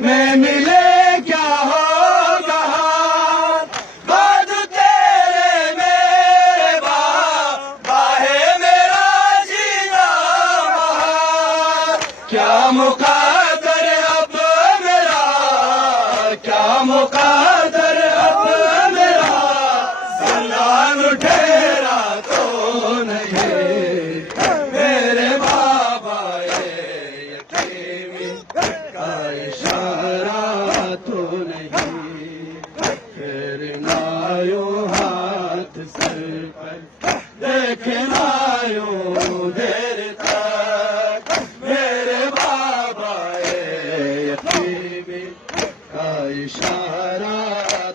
میں ملے کیا ہوگا بعد تیرے میرے بابا ہے میرا جینا بہار کیا مقدر اب میرا کیا مقدر اب میرا زندان ٹھہرا تو نہیں میرے بابا یتیمی کا اشارہ تو نہیں پھرنا یوں ہاتھ سر پر دیکھنا یوں دیر تک میرے بابا یتیمی کا اشارہ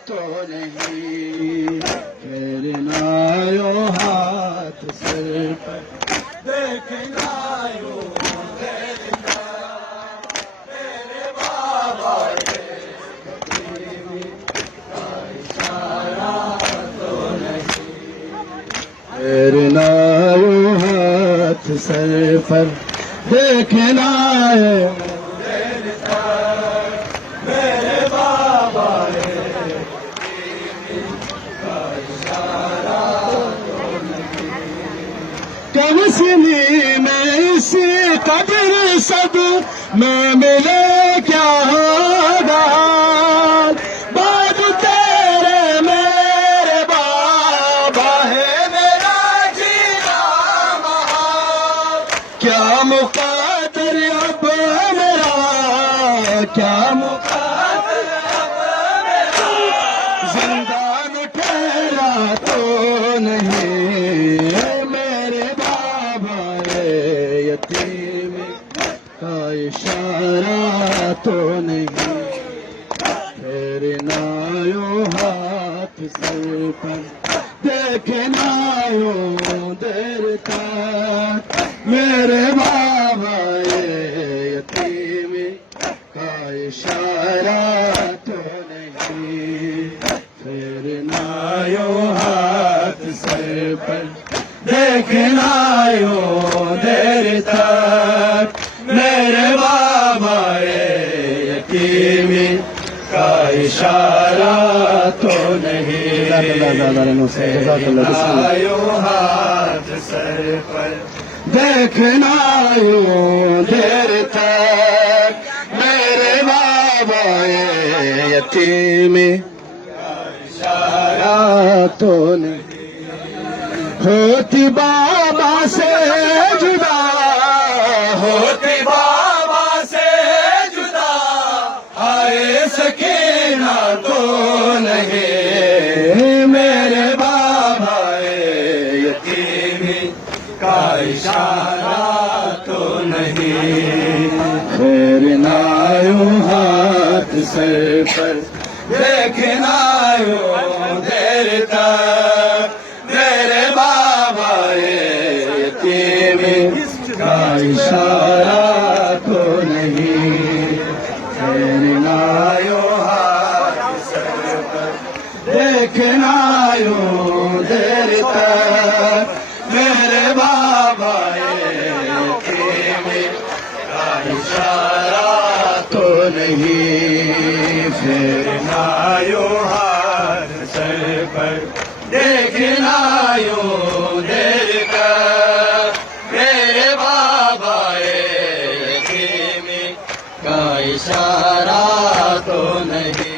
تو نہیں پھرنا یوں ہاتھ سر پر دیکھنا یوں دیر تک میرے بابا یتیمی کا اشارہ تو نہیں پھرنا یوں ہاتھ سر پر دیکھنا یوں دیر تک میرے بابا یتیمی کا اشارہ تو نہیں کم سنی میں اسی قدر سب میں ملے کیا ہوگا بعد تیرے میرے بابا ہے میرا جینا بہار کیا مقدر اب میرا کیا مقدر اب میرا زندان ٹھہرا تو نہیں میرے بابا یتیم کا اشارہ تو نہیں پھرنا یوں ہاتھ سر پر دیکھنا یوں دیر تک میرے بابا یتیم کا اشارہ تو نہیں پھرنا یوں ہاتھ سر پر دیکھنا یوں دیر تک میرے بابا یتیمی کا اشارہ تو نہیں دیکھنا یوں ہاتھ سر پر دیکھنا یوں دیر تک میرے بابا یتیمی کا اشارہ تو نہیں ہوتی بابا سے جدا ہوتی بابا سے جدا آئے سکینہ تو نہیں میرے بابا یتیمی کا اشارہ تو نہیں پھرنا یوں ہاتھ سر پر دیکھنا یوں دیر تک میرے بابا یتیمی کا اشارہ تو نہیں پھرنا یوں ہاتھ سر پر دیکھنا یوں دیر تک میرے بابا یتیمی کا اشارہ تو نہیں پھرنا یوں ہاتھ سر پر دیکھنا یوں دیر تک میرے بابا یتیمی کا اشارہ تو نہیں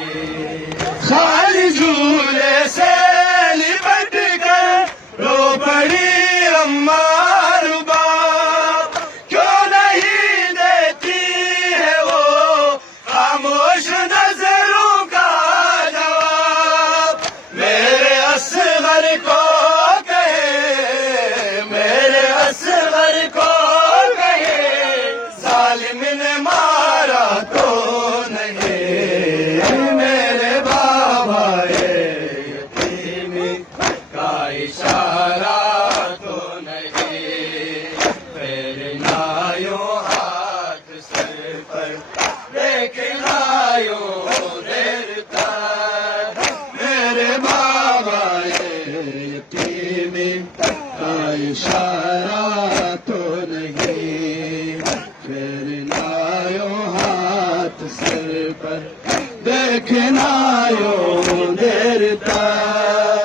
خالی جھولے سے لپٹ کر رو پڑی اماں رباب کیوں نہیں دیتی ہے وہ خاموش نظروں کا جواب میرے اصغر کو کہے میرے اصغر کو کہے ظالم نے مارا تو نہیں میرے بابا یتیمی کا اشارہ تو نہیں پھرنا یوں ہاتھ سر پر دیکھنا یوں دیر تک میرے بابا یتیمی کا اشارہ تو نہیں پھرنا یوں ہاتھ سر پر دیکھنا یوں دیر تک